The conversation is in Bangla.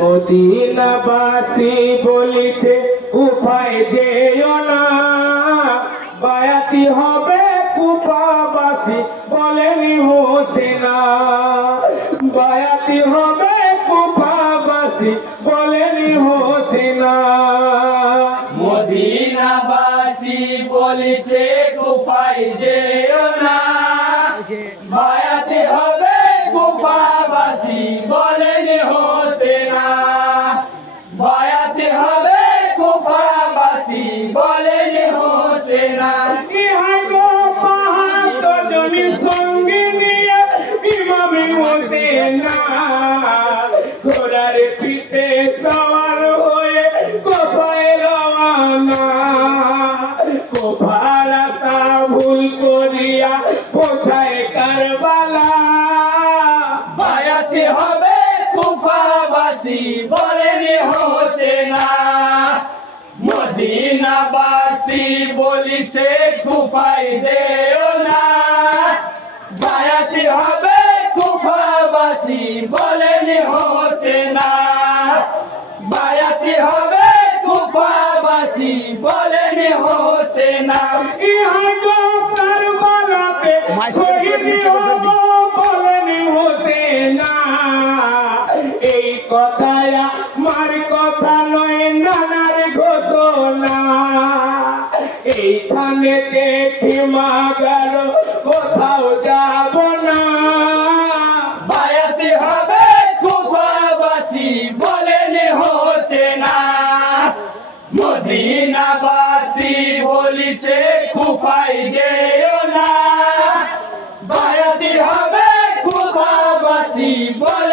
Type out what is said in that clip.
মদিনাবাসী বলিছে, উপায় যেও না। বায়াতি হবে কুপাবাসী, বলেনি হোসেনা। বায়াতি হবে কুপাবাসী, বলেনি হোসেনা। মদিনাবাসী বলিছে কুফাই যেও কুফাবাসী বলেন হোসেনা। ইহাই গো পাহাড় জনি সঙ্গে নিয়ে ইমামি হোসেনা? ঘোড়ার পিঠে সওয়ার হয়ে কোফায় রওয়ানা কোফা রাস্তা ভুল করিয়া পৌঁছায় কারবালা। মায়াতে হবে কুফাবাসী বলেন হোসেনা। মদিনাবাসী বলিছে কুফাই যেও না। বায়াতে হবে কুফাবাসী বলেন হোসেনা। বায়াতে হবে কুফাবাসী বলেন হোসেনা। ইহাই গো কারবালাতে শহীদ হব হোসেনা। এই কথায় আমার কথা এইখানে ক্ষমা গেল, কোথাও যাব না। বায়াতে হবে কুফাবাসী যেও না। বায়াতে হবে কুফাবাসী, বলেন